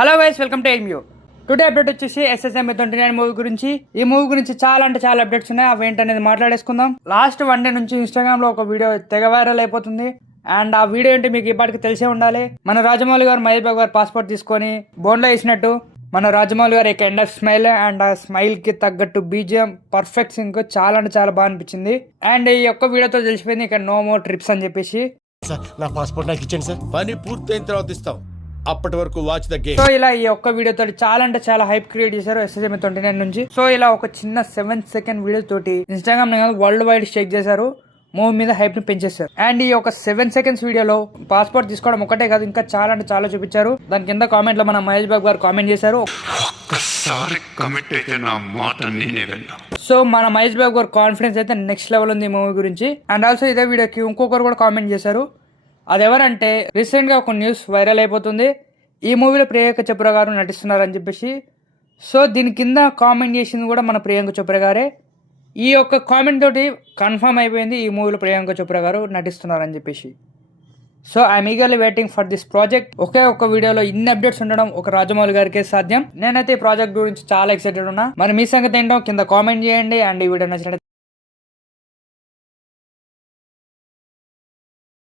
Hello guys, welcome to Mu. Today update వచ్చేసి SSM29 movie గురించి. ఈ మూవీ గురించి చాలా అంటే చాలా అప్డేట్స్ ఉన్నాయి. అవి ఏంటనేది మాట్లాడేసుకుందాం. లాస్ట్ 1 డే నుంచి ఇన్స్టాగ్రామ్ లో ఒక వీడియో తెగ వైరల్ అయిపోతుంది. అండ్ ఆ వీడియో ఏంటి మీకు ఇప్పటికి తెలిసే ఉండాలి. మన రాజమౌళి గారు మహేష్ బాబు గారు పాస్పోర్ట్ తీసుకొని బోన్లో వేసినట్టు మన రాజమౌళి గారు ఇక ఎండ్ ఆఫ్ స్మైల్, అండ్ ఆ స్మైల్ కి తగ్గట్టు బీజిఎం పర్ఫెక్ట్ సింక్ చాలా అంటే చాలా బాగా అనిపించింది. అండ్ ఈ ఒక్క వీడియోతో తెలిసిపోయింది ఇక నో మోర్ ట్రిప్స్ అని చెప్పేసి. సార్ నా పాస్పోర్ట్ నాకు ఇచ్చేయండి సార్. పని పూర్తయిన తర్వాత ఇస్తాం. అప్పటి వరకు వాచ్ ద గేమ్. సో ఇలా ఈ ఒక్క వీడియోతో చాలా అంటే చాలా హైప్ క్రియేట్ చేశారు SSM29 నుంచి. సో ఇలా ఒక చిన్న 7 సెకండ్ వీడియో తోటి ఇన్స్టాగ్రామ్ వరల్డ్ వైడ్ షేక్ చేశారు. మూవీ మీద హైప్ ని పెంచేశారు. అండ్ ఈ ఒక 7 సెకండ్స్ వీడియోలో పాస్పోర్ట్ తీసుకోవడం ఒకటే కాదు, ఇంకా చాలా అంటే చాలా చూపించారు. దాని కింద కామెంట్ లో మన మహేష్ బాబు గారు కామెంట్ చేశారు. సో మన మహేష్ బాబు గారు కాన్ఫిడెన్స్ అయితే నెక్స్ట్ లెవెల్ ఉంది ఈ మూవీ గురించి. అండ్ ఆల్సో ఇదే వీడియోకి ఇంకొకరు కూడా కామెంట్ చేశారు. అదెవరంటే రీసెంట్ గా ఒక న్యూస్ వైరల్ అయిపోతుంది, ఈ మూవీలో ప్రియాంక చోప్రా గారు నటిస్తున్నారని చెప్పేసి. సో దీని కింద కామెంట్ చేసింది కూడా మన ప్రియాంక చోప్రా గారే. ఈ యొక్క కామెంట్ తోటి కన్ఫర్మ్ అయిపోయింది ఈ మూవీలో ప్రియాంక చోప్రా గారు నటిస్తున్నారని చెప్పేసి. So I'm eagerly waiting for this project. ఒకే ఒక్క వీడియోలో ఇన్ని అప్డేట్స్ ఉండడం ఒక రాజమౌళి గారికే సాధ్యం. నేనైతే ఈ ప్రాజెక్ట్ గురించి చాలా ఎక్సైటెడ్ ఉన్నా. మరి మీ సంగతి ఏంటో కింద కామెంట్ చేయండి. అండ్ ఈ వీడియో నచ్చినట్లయితే